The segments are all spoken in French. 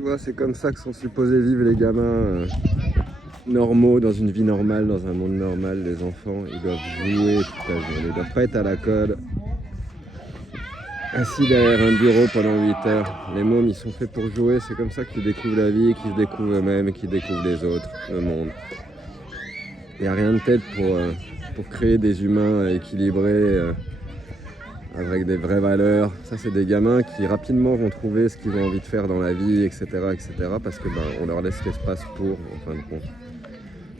Tu vois, c'est comme ça que sont supposés vivre les gamins normaux, dans une vie normale, dans un monde normal. Les enfants, ils doivent jouer toute la journée. Ils doivent pas être à la colle, assis derrière un bureau pendant 8 heures. Les mômes, ils sont faits pour jouer. C'est comme ça qu'ils découvrent la vie, qu'ils se découvrent eux-mêmes et qu'ils découvrent les autres, le monde. Il n'y a rien de tel pour créer des humains équilibrés, avec des vraies valeurs. Ça, c'est des gamins qui rapidement vont trouver ce qu'ils ont envie de faire dans la vie, etc. parce que on leur laisse l'espace pour, en fin de compte.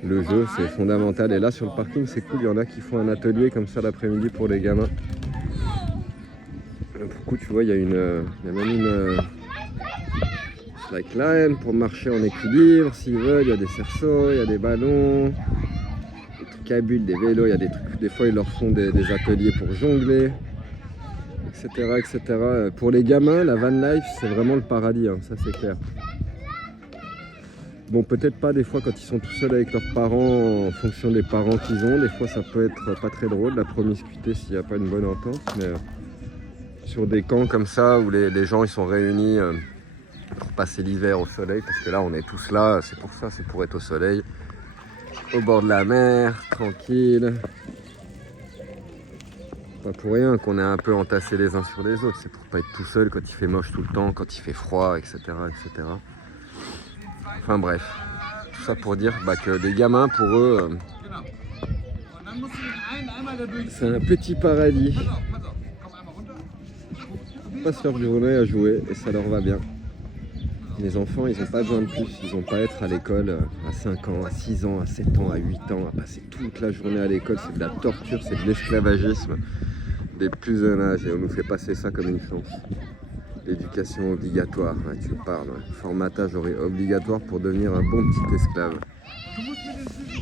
Le jeu, c'est fondamental. Et là, sur le parking, c'est cool. Il y en a qui font un atelier comme ça l'après-midi pour les gamins. Du coup, tu vois, il y a même une slackline pour marcher en équilibre, s'ils veulent. Il y a des cerceaux, il y a des ballons, des trucs à bulles, des vélos. Il y a des trucs. Des fois, ils leur font des ateliers pour jongler, etc. Pour les gamins, la van life, c'est vraiment le paradis, hein, ça c'est clair. Bon, peut-être pas des fois quand ils sont tout seuls avec leurs parents, en fonction des parents qu'ils ont. Des fois, ça peut être pas très drôle, la promiscuité, s'il n'y a pas une bonne entente. Mais sur des camps comme ça, où les gens ils sont réunis pour passer l'hiver au soleil, parce que là, on est tous là, c'est pour ça, c'est pour être au soleil, au bord de la mer, tranquille. Pas pour rien qu'on est un peu entassés les uns sur les autres, c'est pour pas être tout seul quand il fait moche tout le temps, quand il fait froid, etc. Enfin bref, tout ça pour dire que les gamins, pour eux, c'est un petit paradis. Ils passent leur journée à jouer et ça leur va bien. Les enfants, ils n'ont pas besoin de plus, ils n'ont pas à être à l'école à 5 ans, à 6 ans, à 7 ans, à 8 ans, à passer toute la journée à l'école, c'est de la torture, c'est de l'esclavagisme. Des plus jeunes âges et on nous fait passer ça comme une chance. L'éducation obligatoire, ouais, tu parles, ouais. Formatage obligatoire pour devenir un bon petit esclave.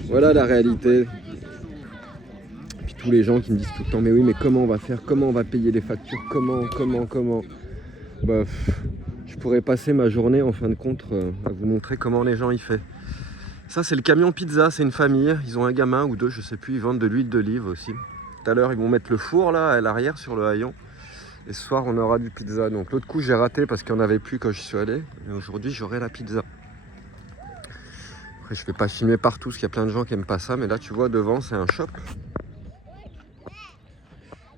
Voilà la réalité. Et puis tous les gens qui me disent tout le temps, mais oui, mais comment on va faire, comment on va payer les factures, comment. Je pourrais passer ma journée en fin de compte à vous montrer comment les gens y font. Ça c'est le camion pizza, c'est une famille, ils ont un gamin ou deux, je sais plus, ils vendent de l'huile d'olive aussi. Tout à l'heure, ils vont mettre le four là à l'arrière sur le haillon. Et ce soir, on aura du pizza. Donc l'autre coup, j'ai raté parce qu'il n'y en avait plus quand je suis allé. Et aujourd'hui, j'aurai la pizza. Après, je ne vais pas filmer partout parce qu'il y a plein de gens qui n'aiment pas ça. Mais là, tu vois, devant, c'est un shop.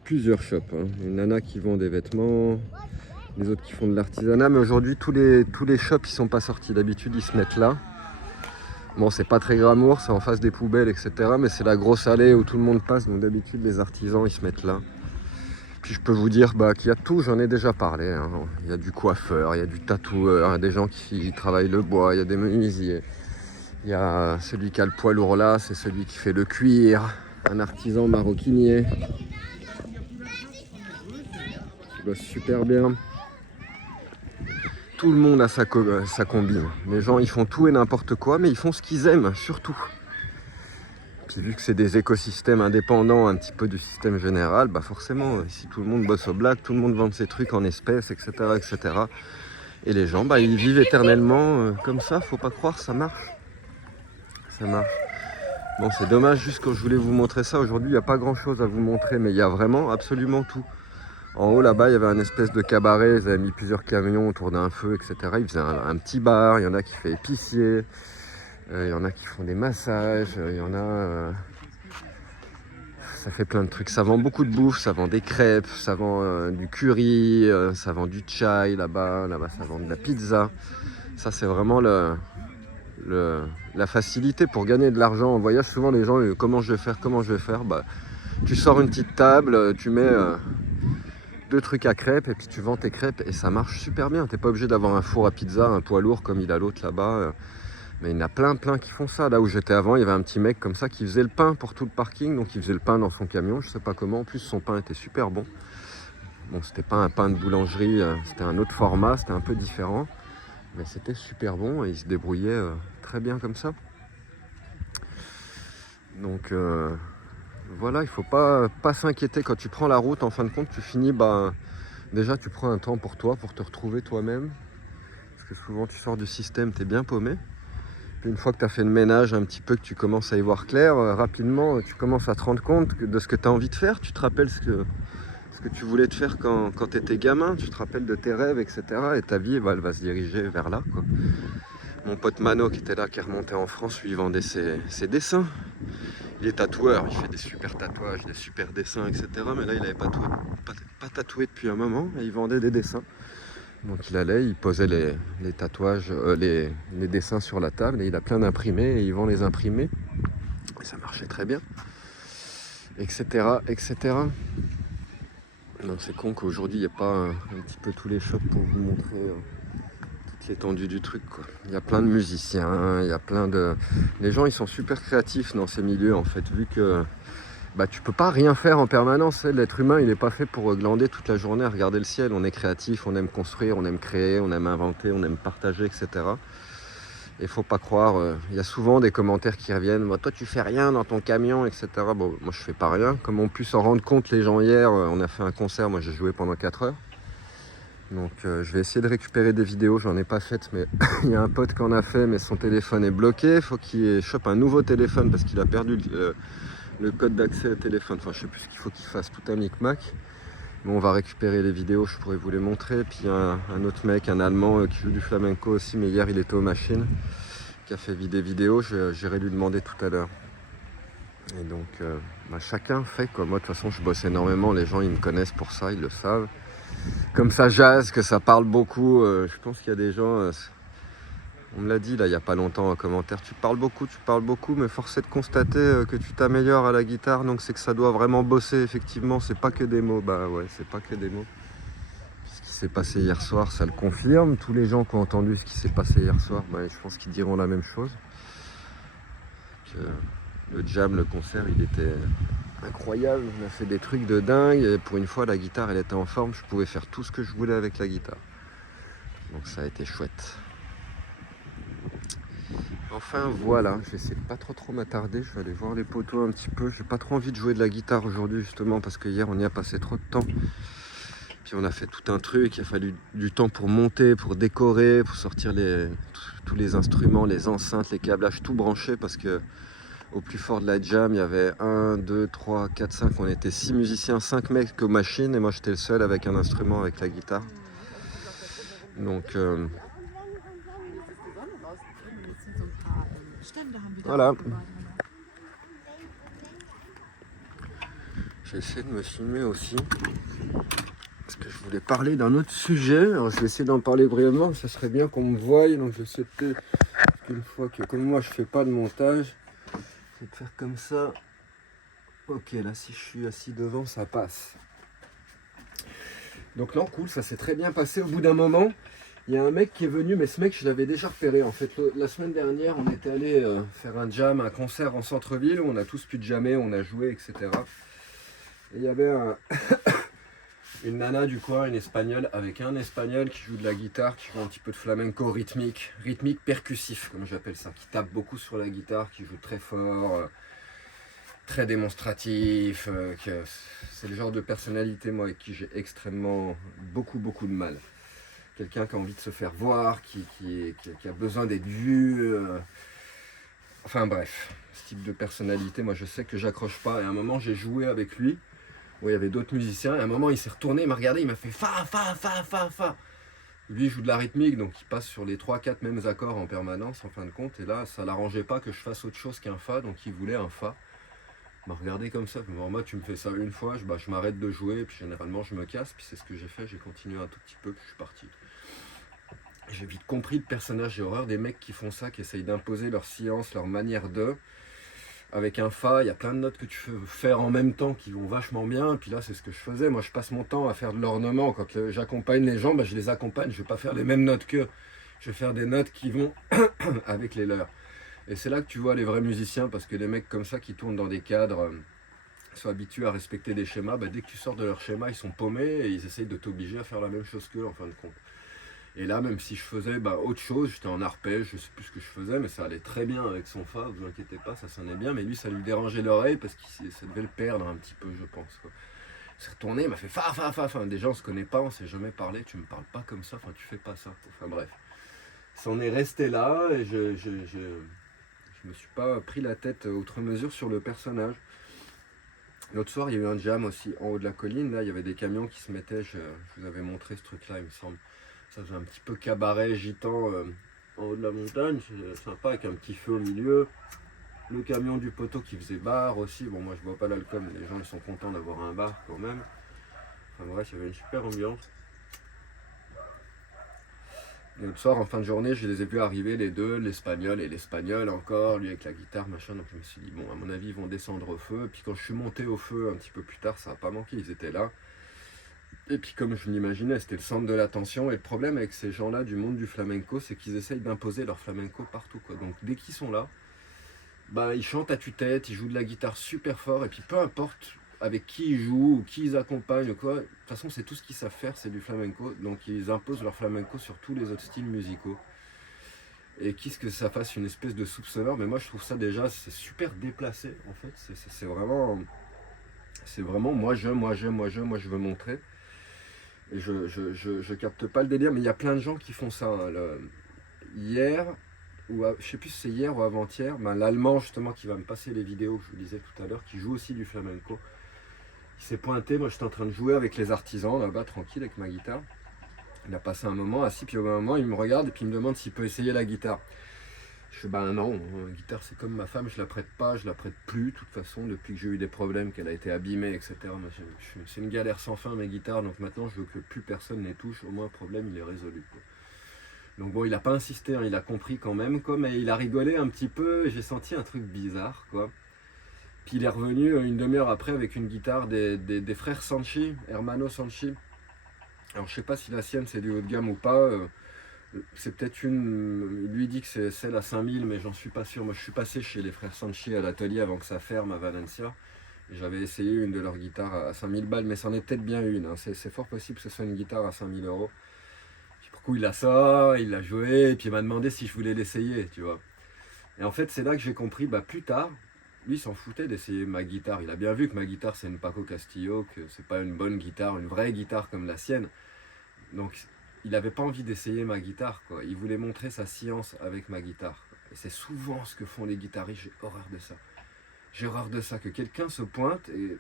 Plusieurs shops. Hein. Une nana qui vend des vêtements. Les autres qui font de l'artisanat. Mais aujourd'hui, tous les shops, ils sont pas sortis. D'habitude, ils se mettent là. Bon, c'est pas très glamour, c'est en face des poubelles, etc. Mais c'est la grosse allée où tout le monde passe. Donc d'habitude, les artisans, ils se mettent là. Puis je peux vous dire qu'il y a tout, j'en ai déjà parlé. Hein. Il y a du coiffeur, il y a du tatoueur, des gens qui travaillent le bois, il y a des menuisiers. Il y a celui qui a le poids lourd là, c'est celui qui fait le cuir. Un artisan maroquinier. Qui bosse super bien. Tout le monde a sa combine. Les gens, ils font tout et n'importe quoi, mais ils font ce qu'ils aiment, surtout. Puis vu que c'est des écosystèmes indépendants un petit peu du système général, forcément, si tout le monde bosse au black, tout le monde vend ses trucs en espèces, etc. Et les gens, ils vivent éternellement comme ça, faut pas croire, ça marche. Ça marche. Bon, c'est dommage, juste que je voulais vous montrer ça. Aujourd'hui, il n'y a pas grand-chose à vous montrer, mais il y a vraiment absolument tout. En haut, là-bas, il y avait un espèce de cabaret, ils avaient mis plusieurs camions autour d'un feu, etc. Ils faisaient un petit bar, il y en a qui fait épicier. Il y en a qui font des massages, il y en a... ça fait plein de trucs. Ça vend beaucoup de bouffe, ça vend des crêpes, ça vend du curry, ça vend du chai là-bas. Là-bas, ça vend de la pizza. Ça, c'est vraiment la facilité pour gagner de l'argent en voyage. Souvent, les gens, comment je vais faire tu sors une petite table, tu mets 2 trucs à crêpes et puis tu vends tes crêpes et ça marche super bien. T'es pas obligé d'avoir un four à pizza, un poids lourd comme il a l'autre là-bas. Mais il y en a plein qui font ça. Là où j'étais avant, il y avait un petit mec comme ça qui faisait le pain pour tout le parking. Donc il faisait le pain dans son camion, je sais pas comment. En plus son pain était super bon. Bon, c'était pas un pain de boulangerie, c'était un autre format, c'était un peu différent. Mais c'était super bon et il se débrouillait très bien comme ça. Donc voilà, il faut pas s'inquiéter quand tu prends la route. En fin de compte, tu finis, déjà tu prends un temps pour toi, pour te retrouver toi-même. Parce que souvent tu sors du système, tu es bien paumé. Puis une fois que tu as fait le ménage un petit peu, que tu commences à y voir clair, rapidement, tu commences à te rendre compte de ce que tu as envie de faire. Tu te rappelles ce ce que tu voulais te faire quand tu étais gamin, tu te rappelles de tes rêves, etc. Et ta vie, bah, elle va se diriger vers là, quoi. Mon pote Mano qui était là, qui est remonté en France, lui il vendait ses dessins. Il est tatoueur, il fait des super tatouages, des super dessins, etc. Mais là il n'avait pas tatoué depuis un moment et il vendait des dessins. Donc il allait, il posait les tatouages, les dessins sur la table et il a plein d'imprimés et il vend les imprimés. Et ça marchait très bien. Etc. etc. Donc c'est con qu'aujourd'hui il n'y ait pas un petit peu tous les shops pour vous montrer toute l'étendue du truc, quoi. Il y a plein de musiciens, il y a plein de... Les gens ils sont super créatifs dans ces milieux en fait, vu que bah, tu peux pas rien faire en permanence. L'être humain il n'est pas fait pour glander toute la journée à regarder le ciel. On est créatif, on aime construire, on aime créer, on aime inventer, on aime partager, etc. Et faut pas croire, il y a souvent des commentaires qui reviennent, bah, toi tu fais rien dans ton camion, etc. Bon, moi je fais pas rien. Comme ont pu s'en rendre compte les gens hier, on a fait un concert, moi j'ai joué pendant 4 heures. Donc je vais essayer de récupérer des vidéos, j'en ai pas faites, mais il y a un pote qui en a fait, mais son téléphone est bloqué. Il faut qu'il chope un nouveau téléphone parce qu'il a perdu le code d'accès au téléphone. Enfin je sais plus ce qu'il faut qu'il fasse, tout un micmac. Bon, on va récupérer les vidéos, je pourrais vous les montrer. Puis il y a un autre mec, un Allemand qui joue du flamenco aussi, mais hier il était aux machines, qui a fait des vidéos, j'irai lui demander tout à l'heure. Et donc bah, chacun fait quoi. Moi de toute façon je bosse énormément, les gens ils me connaissent pour ça, ils le savent. Comme ça jazz, que ça parle beaucoup, je pense qu'il y a des gens... on me l'a dit là il n'y a pas longtemps en commentaire, tu parles beaucoup, mais force est de constater que tu t'améliores à la guitare, donc c'est que ça doit vraiment bosser, effectivement, c'est pas que des mots. Bah ouais, c'est pas que des mots. Ce qui s'est passé hier soir, ça le confirme. Tous les gens qui ont entendu ce qui s'est passé hier soir, bah, je pense qu'ils diront la même chose. Que le jam, le concert, il était incroyable, on a fait des trucs de dingue, et pour une fois la guitare elle était en forme, je pouvais faire tout ce que je voulais avec la guitare. Donc ça a été chouette. Enfin voilà, je vais essayer de pas trop m'attarder, je vais aller voir les poteaux un petit peu. J'ai pas trop envie de jouer de la guitare aujourd'hui justement parce que hier on y a passé trop de temps. Puis on a fait tout un truc, il a fallu du temps pour monter, pour décorer, pour sortir tous les instruments, les enceintes, les câblages, tout branché parce que au plus fort de la jam, il y avait 1, 2, 3, 4, 5, on était 6 musiciens, 5 mecs aux machines et moi j'étais le seul avec un instrument, avec la guitare. Donc voilà. J'ai essayé de me filmer aussi parce que je voulais parler d'un autre sujet. Alors je vais essayer d'en parler brièvement, ça serait bien qu'on me voie. Donc je sais peut-être qu'une fois que comme moi je fais pas de montage, je vais te faire comme ça. Ok, là si je suis assis devant, ça passe. Donc non, cool, ça s'est très bien passé. Au bout d'un moment, il y a un mec qui est venu, mais ce mec je l'avais déjà repéré. En fait, la semaine dernière, on était allé faire un jam, un concert en centre-ville où on a tous pu jammer, on a joué, etc. Et il y avait une nana du coin, une espagnole, avec un espagnol qui joue de la guitare, qui joue un petit peu de flamenco rythmique percussif, comme j'appelle ça, qui tape beaucoup sur la guitare, qui joue très fort, très démonstratif. C'est le genre de personnalité, moi, avec qui j'ai extrêmement beaucoup de mal. Quelqu'un qui a envie de se faire voir, qui a besoin d'être vu. Enfin bref, ce type de personnalité, moi je sais que j'accroche pas. Et à un moment, j'ai joué avec lui. Où il y avait d'autres musiciens, et à un moment il s'est retourné, il m'a regardé, il m'a fait fa, fa, fa, fa, fa. Lui il joue de la rythmique, donc il passe sur les 3-4 mêmes accords en permanence en fin de compte, et là ça l'arrangeait pas que je fasse autre chose qu'un fa, donc il voulait un fa. Il m'a regardé comme ça, en mode tu me fais ça une fois, je m'arrête de jouer, puis généralement je me casse, puis c'est ce que j'ai fait, j'ai continué un tout petit peu, puis je suis parti. J'ai vite compris le personnage, j'ai horreur des mecs qui font ça, qui essayent d'imposer leur science, leur manière de... Avec un fa, il y a plein de notes que tu peux faire en même temps qui vont vachement bien. Et puis là, c'est ce que je faisais. Moi, je passe mon temps à faire de l'ornement. Quand j'accompagne les gens, je les accompagne. Je ne vais pas faire les mêmes notes qu'eux. Je vais faire des notes qui vont avec les leurs. Et c'est là que tu vois les vrais musiciens, parce que les mecs comme ça qui tournent dans des cadres, sont habitués à respecter des schémas. Dès que tu sors de leur schéma, ils sont paumés et ils essayent de t'obliger à faire la même chose qu'eux en fin de compte. Et là, même si je faisais autre chose, j'étais en arpège, je sais plus ce que je faisais, mais ça allait très bien avec son fa, vous inquiétez pas, ça sonnait bien, mais lui, ça lui dérangeait l'oreille parce que ça devait le perdre un petit peu, je pense, quoi. Il s'est retourné, il m'a fait fa, fa, fa, fa. Déjà, on se connaît pas, on s'est jamais parlé, tu me parles pas comme ça, enfin, tu fais pas ça. Enfin, bref. Ça en est resté là, et je me suis pas pris la tête outre mesure sur le personnage. L'autre soir, il y a eu un jam aussi en haut de la colline. Là, il y avait des camions qui se mettaient. Je vous avais montré ce truc-là, il me semble. Ça faisait un petit peu cabaret gitan en haut de la montagne. C'est sympa avec un petit feu au milieu. Le camion du poteau qui faisait bar aussi. Bon, moi, je bois pas l'alcool, mais les gens ils sont contents d'avoir un bar quand même. Enfin bref, il y avait une super ambiance. Et l'autre soir, en fin de journée, je les ai vus arriver les deux, l'espagnol et l'espagnol encore, lui avec la guitare, machin. Donc je me suis dit, bon, à mon avis, ils vont descendre au feu. Et puis quand je suis monté au feu un petit peu plus tard, ça n'a pas manqué, ils étaient là. Et puis comme je l'imaginais, c'était le centre de l'attention. Et le problème avec ces gens-là du monde du flamenco, c'est qu'ils essayent d'imposer leur flamenco partout, quoi. Donc dès qu'ils sont là, bah, ils chantent à tue-tête, ils jouent de la guitare super fort. Et puis peu importe avec qui ils jouent ou qui ils accompagnent ou quoi. De toute façon, c'est tout ce qu'ils savent faire, c'est du flamenco. Donc ils imposent leur flamenco sur tous les autres styles musicaux. Et quitte que ça fasse une espèce de soupe sonore, mais moi je trouve ça déjà, c'est super déplacé en fait. C'est vraiment moi je veux montrer. Et je capte pas le délire, mais il y a plein de gens qui font ça. Hein. Hier, je sais plus si c'est hier ou avant-hier, ben, l'Allemand justement qui va me passer les vidéos que je vous disais tout à l'heure, qui joue aussi du flamenco, il s'est pointé, moi j'étais en train de jouer avec les artisans là-bas, tranquille avec ma guitare. Il a passé un moment assis, puis au bout d'un moment il me regarde et puis il me demande s'il peut essayer la guitare. Je fais ben non, la guitare c'est comme ma femme, je la prête pas, je la prête plus, de toute façon, depuis que j'ai eu des problèmes, qu'elle a été abîmée, etc. C'est une galère sans fin mes guitares, donc maintenant je veux que plus personne les touche, au moins le problème il est résolu. Quoi. Donc bon, il a pas insisté, hein, il a compris quand même, quoi, mais il a rigolé un petit peu, j'ai senti un truc bizarre, quoi. Puis il est revenu une demi-heure après avec une guitare des frères Sanchi, Hermano Sanchi. Alors je sais pas si la sienne c'est du haut de gamme ou pas, c'est peut-être une. Lui dit que c'est celle à 5000, mais j'en suis pas sûr. Moi, je suis passé chez les frères Sanchi à l'atelier avant que ça ferme à Valencia. Et j'avais essayé une de leurs guitares à 5000 balles, mais c'en est peut-être bien une. Hein. C'est fort possible que ce soit une guitare à 5000 euros. Puis pour coup, il a ça, il l'a joué, et puis il m'a demandé si je voulais l'essayer, tu vois. Et en fait, c'est là que j'ai compris, bah plus tard, lui s'en foutait d'essayer ma guitare. Il a bien vu que ma guitare, c'est une Paco Castillo, que c'est pas une bonne guitare, une vraie guitare comme la sienne. Donc il n'avait pas envie d'essayer ma guitare, quoi. Il voulait montrer sa science avec ma guitare. Et c'est souvent ce que font les guitaristes, j'ai horreur de ça. J'ai horreur de ça, que quelqu'un se pointe et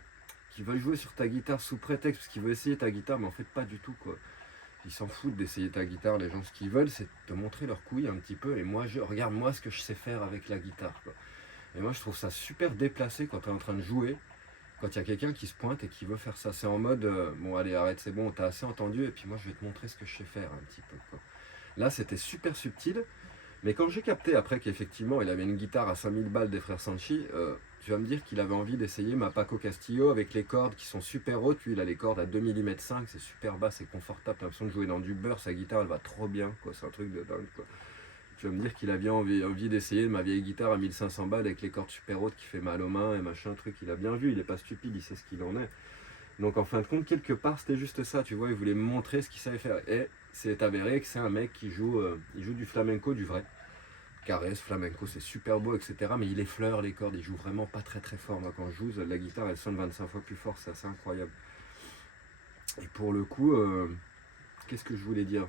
qui veut jouer sur ta guitare sous prétexte, parce qu'il veut essayer ta guitare, mais en fait pas du tout, quoi. Ils s'en foutent d'essayer ta guitare, les gens ce qu'ils veulent c'est te montrer leur couille un petit peu, et moi regarde moi ce que je sais faire avec la guitare, quoi. Et moi je trouve ça super déplacé quand tu es en train de jouer, quand il y a quelqu'un qui se pointe et qui veut faire ça. C'est en mode, bon allez arrête, c'est bon, t'as assez entendu, et puis moi je vais te montrer ce que je sais faire un petit peu, quoi. Là c'était super subtil, mais quand j'ai capté après qu'effectivement il avait une guitare à 5000 balles des frères Sanchi, tu vas me dire qu'il avait envie d'essayer ma Paco Castillo avec les cordes qui sont super hautes. Lui il a les cordes à 2 mm 5, c'est super bas, c'est confortable, t'as l'impression de jouer dans du beurre, sa guitare elle va trop bien, quoi. C'est un truc de dingue, quoi. Tu vas me dire qu'il avait envie d'essayer ma vieille guitare à 1500 balles avec les cordes super hautes qui fait mal aux mains et machin truc. Il a bien vu, il est pas stupide, il sait ce qu'il en est. Donc en fin de compte, quelque part, c'était juste ça, tu vois, il voulait me montrer ce qu'il savait faire. Et c'est avéré que c'est un mec qui joue, il joue du flamenco, du vrai. Caresse, flamenco, c'est super beau, etc. Mais il effleure les cordes, il joue vraiment pas très très fort. Moi quand je joue, la guitare elle sonne 25 fois plus fort, c'est assez incroyable. Et pour le coup, qu'est-ce que je voulais dire?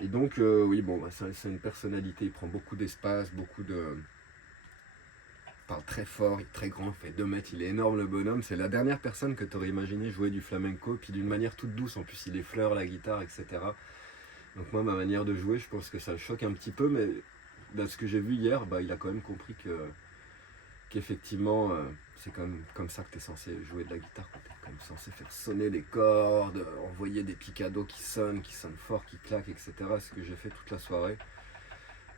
Et donc, oui, bon, bah, c'est une personnalité, il prend beaucoup d'espace, beaucoup de. Il parle très fort, il est très grand, il fait 2 mètres, il est énorme le bonhomme. C'est la dernière personne que tu aurais imaginé jouer du flamenco, puis d'une manière toute douce, en plus il effleure la guitare, etc. Donc, moi, ma manière de jouer, je pense que ça le choque un petit peu, mais dans ce que j'ai vu hier, bah, il a quand même compris qu'effectivement, c'est comme ça que tu es censé jouer de la guitare. Tu es comme censé faire sonner les cordes, envoyer des picados qui sonnent fort, qui claquent, etc. C'est ce que j'ai fait toute la soirée.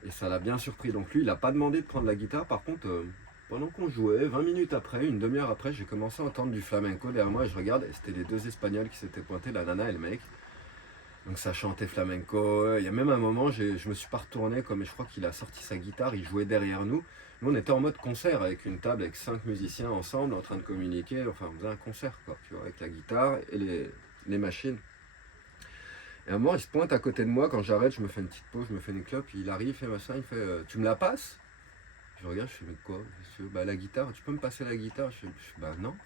Et ça l'a bien surpris. Donc lui, il n'a pas demandé de prendre la guitare. Par contre, pendant qu'on jouait, 20 minutes après, une demi-heure après, j'ai commencé à entendre du flamenco derrière moi. Et je regarde, et c'était les 2 Espagnols qui s'étaient pointés, la nana et le mec. Donc ça chantait flamenco. Il y a même un moment, je me suis pas retourné, comme je crois qu'il a sorti sa guitare, il jouait derrière nous. Nous, on était en mode concert avec une table avec 5 musiciens ensemble en train de communiquer. Enfin, on faisait un concert, quoi, tu vois, avec la guitare et les machines. Et à un moment, il se pointe à côté de moi. Quand j'arrête, je me fais une petite pause, je me fais une clope. Il arrive, il fait machin, il fait tu me la passes? Je regarde, je fais mais quoi? Bah, la guitare, tu peux me passer la guitare? Je fais bah non.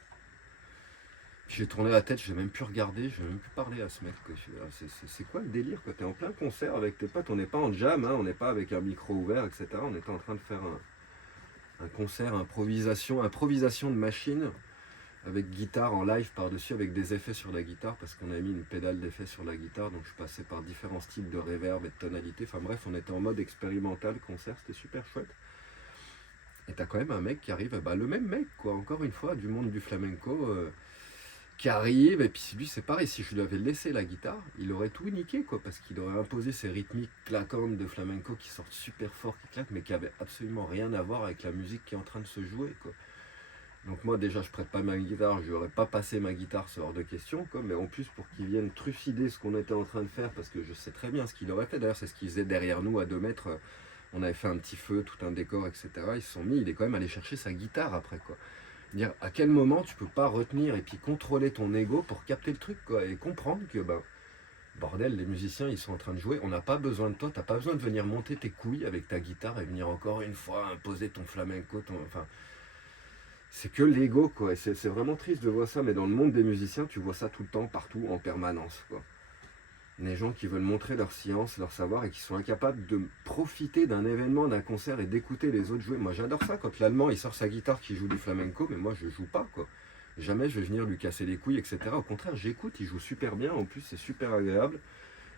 Puis j'ai tourné la tête, je n'ai même plus regardé, je n'ai même plus parlé à ce mec. C'est quoi le délire? Tu es en plein concert avec tes potes, on n'est pas en jam, hein, on n'est pas avec un micro ouvert, etc. On était en train de faire un concert, improvisation de machine, avec guitare en live par-dessus, avec des effets sur la guitare, parce qu'on a mis une pédale d'effet sur la guitare, donc je passais par différents styles de reverb et de tonalité. Enfin bref, on était en mode expérimental, concert, c'était super chouette. Et t'as quand même un mec qui arrive, le même mec, quoi, encore une fois, du monde du flamenco, qui arrive, et puis lui c'est pareil, si je lui avais laissé la guitare, il aurait tout niqué, quoi, parce qu'il aurait imposé ces rythmiques claquantes de flamenco qui sortent super fort, qui claquent, mais qui avaient absolument rien à voir avec la musique qui est en train de se jouer, quoi. Donc moi déjà je prête pas ma guitare, je lui aurais pas passé ma guitare, c'est hors de question, quoi, mais en plus pour qu'il vienne truffider ce qu'on était en train de faire, parce que je sais très bien ce qu'il aurait fait, d'ailleurs c'est ce qu'il faisait derrière nous à 2 mètres, on avait fait un petit feu, tout un décor, etc. Ils se sont mis, il est quand même allé chercher sa guitare après, quoi. Dire à quel moment tu peux pas retenir et puis contrôler ton ego pour capter le truc, quoi, et comprendre que bordel, les musiciens ils sont en train de jouer, on n'a pas besoin de toi, t'as pas besoin de venir monter tes couilles avec ta guitare et venir encore une fois imposer ton flamenco, enfin c'est que l'ego, quoi, et c'est vraiment triste de voir ça, mais dans le monde des musiciens tu vois ça tout le temps, partout, en permanence, quoi. Des gens qui veulent montrer leur science, leur savoir et qui sont incapables de profiter d'un événement, d'un concert et d'écouter les autres jouer. Moi j'adore ça quand l'Allemand il sort sa guitare qui joue du flamenco, mais moi je joue pas, quoi. Jamais je vais venir lui casser les couilles, etc. Au contraire, j'écoute, il joue super bien, en plus c'est super agréable.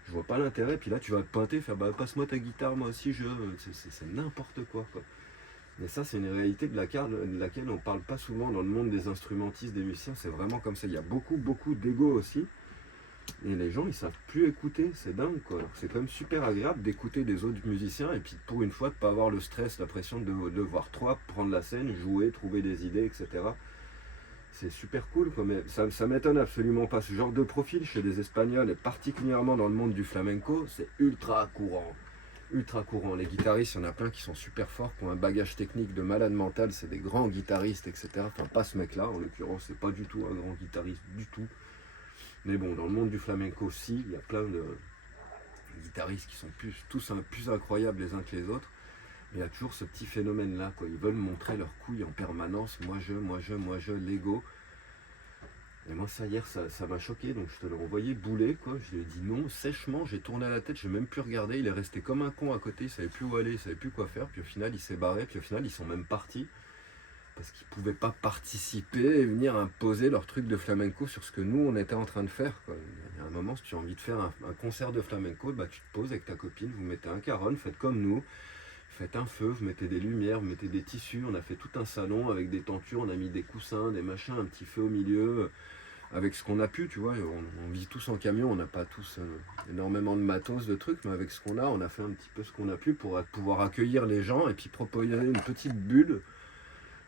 Je vois pas l'intérêt, puis là tu vas te pointer, faire passe-moi ta guitare, moi aussi je. C'est n'importe quoi, quoi. Et ça c'est une réalité de laquelle on parle pas souvent dans le monde des instrumentistes, des musiciens, c'est vraiment comme ça. Il y a beaucoup d'ego aussi. Et les gens ils savent plus écouter, c'est dingue, quoi. Alors c'est quand même super agréable d'écouter des autres musiciens et puis pour une fois de pas avoir le stress, la pression de voir toi prendre la scène, jouer, trouver des idées, etc. C'est super cool, quoi, mais ça m'étonne absolument pas. Ce genre de profil chez les Espagnols et particulièrement dans le monde du flamenco, c'est ultra courant. Ultra courant. Les guitaristes, il y en a plein qui sont super forts, qui ont un bagage technique de malade mental, c'est des grands guitaristes, etc. Enfin pas ce mec là, en l'occurrence, c'est pas du tout un grand guitariste du tout. Mais bon, dans le monde du flamenco aussi, il y a plein de guitaristes qui sont tous plus incroyables les uns que les autres. Mais il y a toujours ce petit phénomène-là, quoi. Ils veulent montrer leurs couilles en permanence. Moi je, l'ego. Et moi, ça, hier, ça m'a choqué. Donc je te l'ai envoyé bouler, quoi. Je lui ai dit non, sèchement. J'ai tourné la tête, j'ai même plus regardé. Il est resté comme un con à côté. Il savait plus où aller, il savait plus quoi faire. Puis au final, il s'est barré. Puis au final, ils sont même partis. Parce qu'ils ne pouvaient pas participer et venir imposer leur truc de flamenco sur ce que nous, on était en train de faire, quoi. Il y a un moment, si tu as envie de faire un concert de flamenco, tu te poses avec ta copine, vous mettez un caron, faites comme nous, faites un feu, vous mettez des lumières, vous mettez des tissus, on a fait tout un salon avec des tentures, on a mis des coussins, des machins, un petit feu au milieu, avec ce qu'on a pu, tu vois, on vit tous en camion, on n'a pas tous énormément de matos, de trucs, mais avec ce qu'on a, on a fait un petit peu ce qu'on a pu pour pouvoir accueillir les gens et puis proposer une petite bulle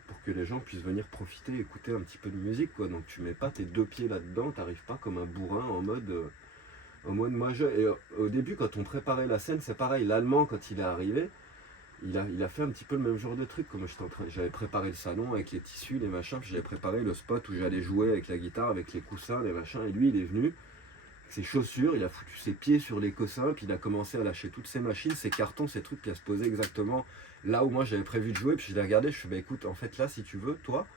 pour que les gens puissent venir profiter, écouter un petit peu de musique, quoi. Donc tu mets pas tes 2 pieds là-dedans, t'arrives pas comme un bourrin en mode moi je. Et au début, quand on préparait la scène, c'est pareil. L'Allemand, quand il est arrivé, il a fait un petit peu le même genre de truc. Comme j'avais préparé le salon avec les tissus, les machins, puis j'avais préparé le spot où j'allais jouer avec la guitare, avec les coussins, les machins. Et lui, il est venu avec ses chaussures, il a foutu ses pieds sur les cossins, puis il a commencé à lâcher toutes ses machines, ses cartons, ses trucs, puis à se poser exactement là où moi j'avais prévu de jouer. Puis je l'ai regardé, je fais écoute, en fait là, si tu veux, toi,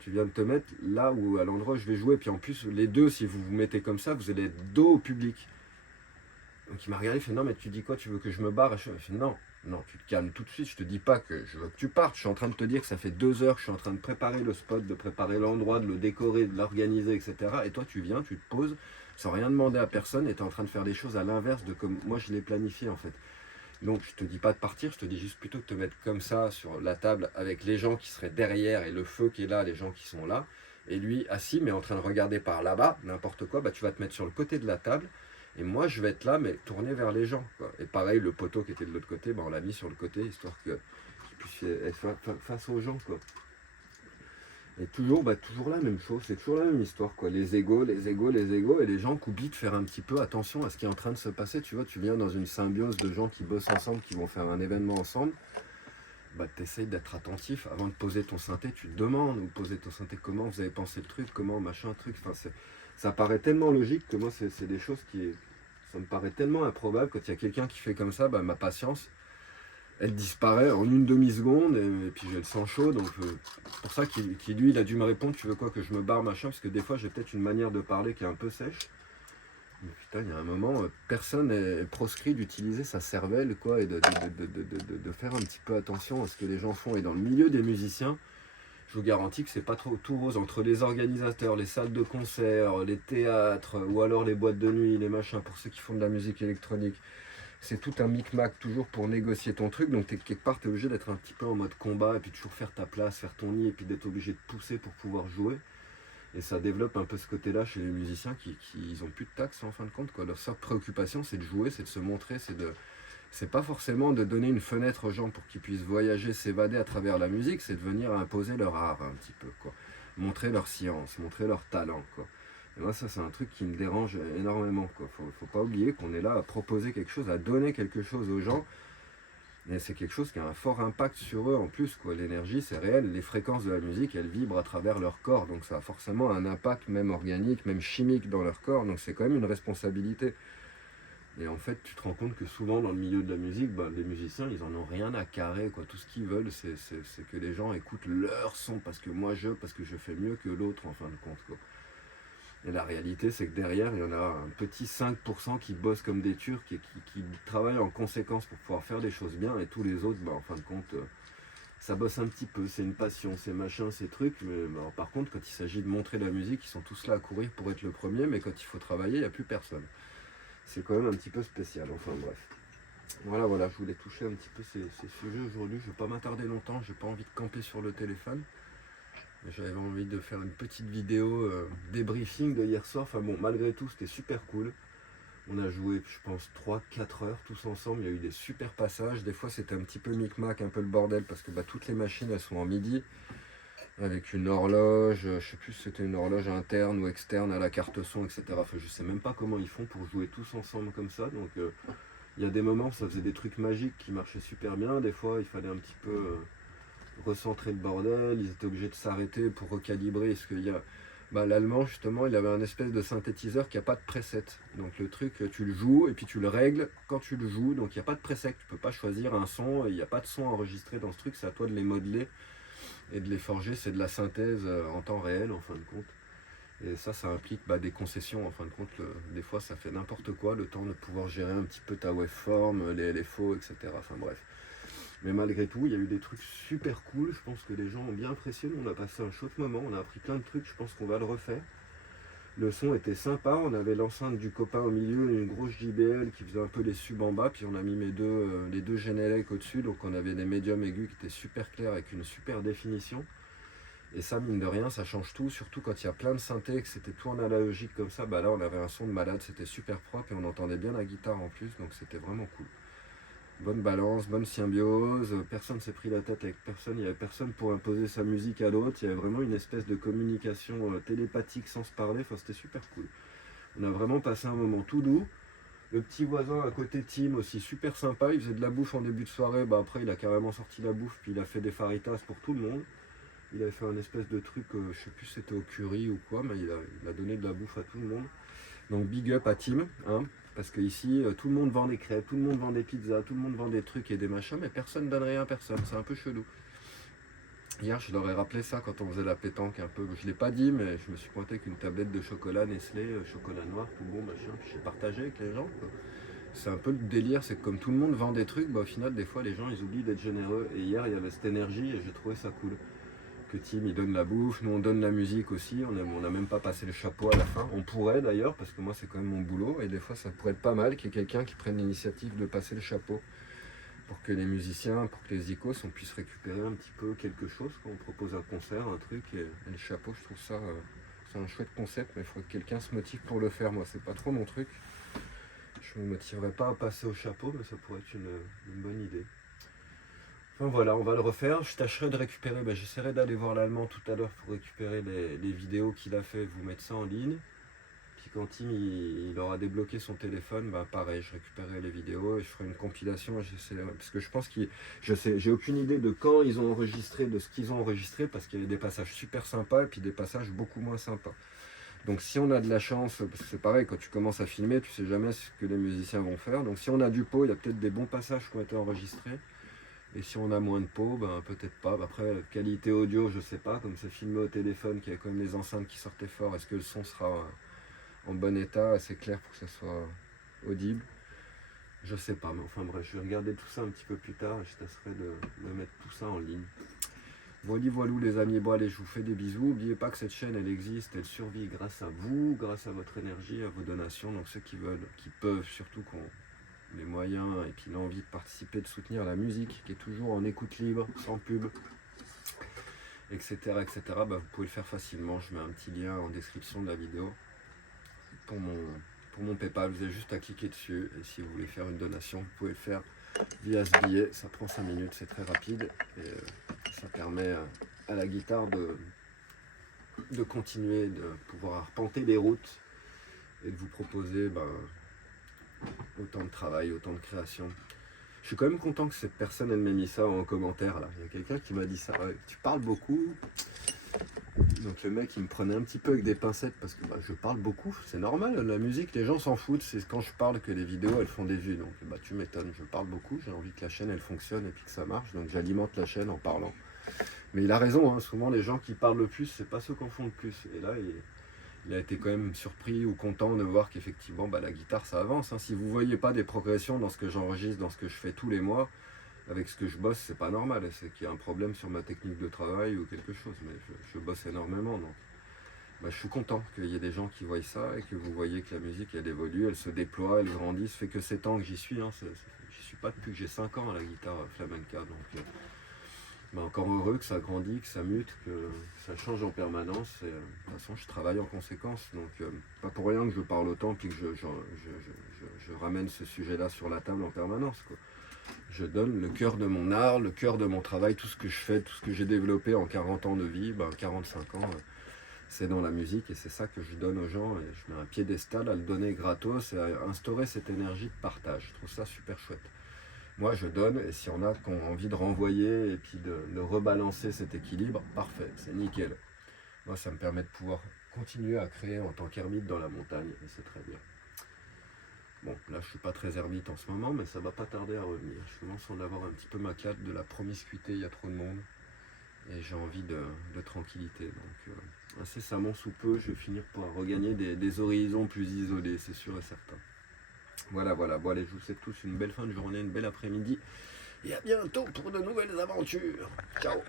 tu viens de te mettre là où à l'endroit où je vais jouer, puis en plus les deux, si vous vous mettez comme ça, vous allez être dos au public. Donc il m'a regardé, il fait non mais tu dis quoi, tu veux que je me barre? Je fais non, tu te calmes tout de suite, je te dis pas que je veux que tu partes, je suis en train de te dire que ça fait 2 heures que je suis en train de préparer le spot, de préparer l'endroit, de le décorer, de l'organiser, etc. Et toi tu viens, tu te poses, sans rien demander à personne, et tu es en train de faire des choses à l'inverse de comme moi je l'ai planifié en fait. Donc je te dis pas de partir, je te dis juste plutôt de te mettre comme ça sur la table avec les gens qui seraient derrière et le feu qui est là, les gens qui sont là, et lui assis mais en train de regarder par là-bas, n'importe quoi, tu vas te mettre sur le côté de la table. Et moi, je vais être là, mais tourné vers les gens, quoi. Et pareil, le poteau qui était de l'autre côté, on l'a mis sur le côté, histoire qu'il puisse être face aux gens, quoi. Et toujours la même chose, c'est toujours la même histoire, quoi. Les égos, et les gens qui oublient de faire un petit peu attention à ce qui est en train de se passer. Tu vois, tu viens dans une symbiose de gens qui bossent ensemble, qui vont faire un événement ensemble. Tu essayes d'être attentif. Avant de poser ton synthé, tu te demandes, vous posez ton synthé, comment vous avez pensé le truc, comment machin, truc. Enfin, ça paraît tellement logique que moi, c'est des choses qui... Ça me paraît tellement improbable quand il y a quelqu'un qui fait comme ça, ma patience, elle disparaît en une demi-seconde et puis j'ai le sang chaud. Donc c'est pour ça qu'il lui, il a dû me répondre, tu veux quoi que je me barre, machin, parce que des fois j'ai peut-être une manière de parler qui est un peu sèche. Mais putain, il y a un moment, personne n'est proscrit d'utiliser sa cervelle, quoi, et de faire un petit peu attention à ce que les gens font. Et dans le milieu des musiciens, je vous garantis que c'est pas trop tout rose entre les organisateurs, les salles de concert, les théâtres, ou alors les boîtes de nuit, les machins, pour ceux qui font de la musique électronique. C'est tout un micmac toujours pour négocier ton truc, donc quelque part tu es obligé d'être un petit peu en mode combat, et puis toujours faire ta place, faire ton nid, et puis d'être obligé de pousser pour pouvoir jouer. Et ça développe un peu ce côté-là chez les musiciens qui ils ont plus de taxes en fin de compte, quoi. Leur seule préoccupation c'est de jouer, c'est de se montrer, c'est pas forcément de donner une fenêtre aux gens pour qu'ils puissent voyager, s'évader à travers la musique, c'est de venir imposer leur art un petit peu, quoi. Montrer leur science, montrer leur talent, quoi. Et moi ça c'est un truc qui me dérange énormément, quoi. Faut pas oublier qu'on est là à proposer quelque chose, à donner quelque chose aux gens. Et c'est quelque chose qui a un fort impact sur eux en plus, quoi. L'énergie, c'est réel. Les fréquences de la musique, elles vibrent à travers leur corps. Donc ça a forcément un impact, même organique, même chimique dans leur corps. Donc c'est quand même une responsabilité. Et en fait, tu te rends compte que souvent dans le milieu de la musique, les musiciens, ils en ont rien à carrer, quoi. Tout ce qu'ils veulent, c'est que les gens écoutent leur son parce que parce que je fais mieux que l'autre, en fin de compte, quoi. Et la réalité, c'est que derrière, il y en a un petit 5% qui bossent comme des Turcs et qui travaillent en conséquence pour pouvoir faire des choses bien. Et tous les autres, en fin de compte, ça bosse un petit peu. C'est une passion, c'est machin, c'est trucs. Mais par contre, quand il s'agit de montrer la musique, ils sont tous là à courir pour être le premier. Mais quand il faut travailler, il n'y a plus personne. C'est quand même un petit peu spécial. Enfin bref. Voilà, je voulais toucher un petit peu ces sujets aujourd'hui. Je ne vais pas m'attarder longtemps. J'ai pas envie de camper sur le téléphone. J'avais envie de faire une petite vidéo débriefing de hier soir. Enfin bon, malgré tout, c'était super cool. On a joué, je pense, 3-4 heures tous ensemble. Il y a eu des super passages. Des fois, c'était un petit peu micmac, un peu le bordel, parce que toutes les machines, elles sont en MIDI, avec une horloge. Je sais plus si c'était une horloge interne ou externe à la carte son, etc. Enfin, je sais même pas comment ils font pour jouer tous ensemble comme ça. Donc, il y a des moments où ça faisait des trucs magiques qui marchaient super bien. Des fois, il fallait un petit peu recentrer le bordel, ils étaient obligés de s'arrêter pour recalibrer. Parce qu'il y a l'allemand, justement, il avait un espèce de synthétiseur qui n'a pas de preset. Donc le truc, tu le joues et puis tu le règles quand tu le joues. Donc il n'y a pas de preset, tu peux pas choisir un son, il n'y a pas de son enregistré dans ce truc, c'est à toi de les modeler et de les forger. C'est de la synthèse en temps réel en fin de compte. Et ça implique des concessions en fin de compte. Des fois ça fait n'importe quoi, le temps de pouvoir gérer un petit peu ta waveform, les LFO, etc. Enfin bref. Mais malgré tout, il y a eu des trucs super cool. Je pense que les gens ont bien apprécié. Nous, on a passé un chouette moment. On a appris plein de trucs. Je pense qu'on va le refaire. Le son était sympa. On avait l'enceinte du copain au milieu et une grosse JBL qui faisait un peu les subs en bas. Puis on a mis les deux Genelec au-dessus. Donc on avait des médiums aigus qui étaient super clairs avec une super définition. Et ça, mine de rien, ça change tout. Surtout quand il y a plein de synthés, que c'était tout en analogique comme ça. Là, on avait un son de malade. C'était super propre et on entendait bien la guitare en plus. Donc c'était vraiment cool. Bonne balance, bonne symbiose, personne s'est pris la tête avec personne, il n'y avait personne pour imposer sa musique à l'autre, il y avait vraiment une espèce de communication télépathique sans se parler, enfin c'était super cool. On a vraiment passé un moment tout doux. Le petit voisin à côté Tim aussi super sympa, il faisait de la bouffe en début de soirée, après il a carrément sorti la bouffe, puis il a fait des faritas pour tout le monde. Il avait fait un espèce de truc, je sais plus si c'était au curry ou quoi, mais il a donné de la bouffe à tout le monde. Donc big up à Tim, hein. Parce que ici, tout le monde vend des crêpes, tout le monde vend des pizzas, tout le monde vend des trucs et des machins, mais personne ne donne rien à personne. C'est un peu chelou. Hier, je leur ai rappelé ça quand on faisait la pétanque un peu. Je ne l'ai pas dit, mais je me suis pointé avec une tablette de chocolat Nestlé, chocolat noir, tout bon, machin. Puis j'ai partagé avec les gens, quoi. C'est un peu le délire, c'est que comme tout le monde vend des trucs, au final, des fois, les gens, ils oublient d'être généreux. Et hier, il y avait cette énergie et j'ai trouvé ça cool. Que Tim, il donne la bouffe, nous, on donne la musique aussi. On n'a même pas passé le chapeau à la fin. On pourrait d'ailleurs, parce que moi, c'est quand même mon boulot. Et des fois, ça pourrait être pas mal qu'il y ait quelqu'un qui prenne l'initiative de passer le chapeau. Pour que les musiciens, pour que les icônes, on puisse récupérer un petit peu quelque chose. Quand on propose un concert, un truc, et le chapeau, je trouve ça, c'est un chouette concept. Mais il faut que quelqu'un se motive pour le faire. Moi, c'est pas trop mon truc. Je me motiverais pas à passer au chapeau, mais ça pourrait être une bonne idée. Enfin voilà, on va le refaire. Je tâcherai de récupérer, j'essaierai d'aller voir l'allemand tout à l'heure pour récupérer les vidéos qu'il a fait, vous mettre ça en ligne. Puis quand Tim il aura débloqué son téléphone, pareil, je récupérerai les vidéos et je ferai une compilation. Parce que je pense j'ai aucune idée de quand ils ont enregistré, de ce qu'ils ont enregistré, parce qu'il y avait des passages super sympas et puis des passages beaucoup moins sympas. Donc si on a de la chance, parce que c'est pareil, quand tu commences à filmer, tu sais jamais ce que les musiciens vont faire. Donc si on a du pot, il y a peut-être des bons passages qui ont été enregistrés. Et si on a moins de peau, peut-être pas. Après, qualité audio, je sais pas. Comme c'est filmé au téléphone, qu'il y a quand même les enceintes qui sortaient fort, est-ce que le son sera en bon état, assez clair pour que ça soit audible? Je sais pas, mais enfin bref, je vais regarder tout ça un petit peu plus tard et je tâcherai de mettre tout ça en ligne. Voilà les amis, bon allez, je vous fais des bisous. N'oubliez pas que cette chaîne, elle existe, elle survit grâce à vous, grâce à votre énergie, à vos donations. Donc ceux qui veulent, qui peuvent, surtout qui ont les moyens et puis l'envie de participer, de soutenir la musique, qui est toujours en écoute libre, sans pub, etc. etc. Bah, vous pouvez le faire facilement. Je mets un petit lien en description de la vidéo pour mon PayPal. Vous avez juste à cliquer dessus. Et si vous voulez faire une donation, vous pouvez le faire via ce billet. Ça prend 5 minutes, c'est très rapide. Et ça permet à la guitare de continuer, de pouvoir arpenter les routes et de vous proposer autant de travail, autant de création. Je suis quand même content que cette personne elle m'ait mis ça en commentaire là. Il y a quelqu'un qui m'a dit ça. Ouais, tu parles beaucoup. Donc le mec il me prenait un petit peu avec des pincettes parce que je parle beaucoup. C'est normal, la musique, les gens s'en foutent. C'est quand je parle que les vidéos elles font des vues. Donc tu m'étonnes, je parle beaucoup. J'ai envie que la chaîne elle fonctionne et puis que ça marche. Donc j'alimente la chaîne en parlant. Mais il a raison, hein, souvent les gens qui parlent le plus, c'est pas ceux qui en font le plus. Et là, il a été quand même surpris ou content de voir qu'effectivement, la guitare, ça avance. Hein. Si vous voyez pas des progressions dans ce que j'enregistre, dans ce que je fais tous les mois, avec ce que je bosse, c'est pas normal. C'est qu'il y a un problème sur ma technique de travail ou quelque chose. Mais je bosse énormément, donc je suis content qu'il y ait des gens qui voient ça et que vous voyez que la musique, elle évolue, elle se déploie, elle grandit. Ça fait que 7 ans que j'y suis. Hein. J'y suis pas depuis que j'ai 5 ans à la guitare flamenca. Donc encore heureux que ça grandit, que ça mute, que ça change en permanence. Et, de toute façon, je travaille en conséquence. Donc, pas pour rien que je parle autant puis que je ramène ce sujet-là sur la table en permanence, quoi. Je donne le cœur de mon art, le cœur de mon travail, tout ce que je fais, tout ce que j'ai développé en 40 ans de vie, 45 ans, c'est dans la musique et c'est ça que je donne aux gens. Et je mets un piédestal à le donner gratos et à instaurer cette énergie de partage. Je trouve ça super chouette. Moi, je donne, et s'il y en a qui ont envie de renvoyer et puis de rebalancer cet équilibre, parfait, c'est nickel. Moi, ça me permet de pouvoir continuer à créer en tant qu'ermite dans la montagne, et c'est très bien. Bon, là, je suis pas très ermite en ce moment, mais ça va pas tarder à revenir. Je commence à en avoir un petit peu ma claque de la promiscuité, il y a trop de monde, et j'ai envie de tranquillité. Donc, incessamment sous peu, je vais finir par regagner des horizons plus isolés, c'est sûr et certain. Voilà, bon allez, je vous souhaite tous une belle fin de journée, une belle après-midi, et à bientôt pour de nouvelles aventures. Ciao.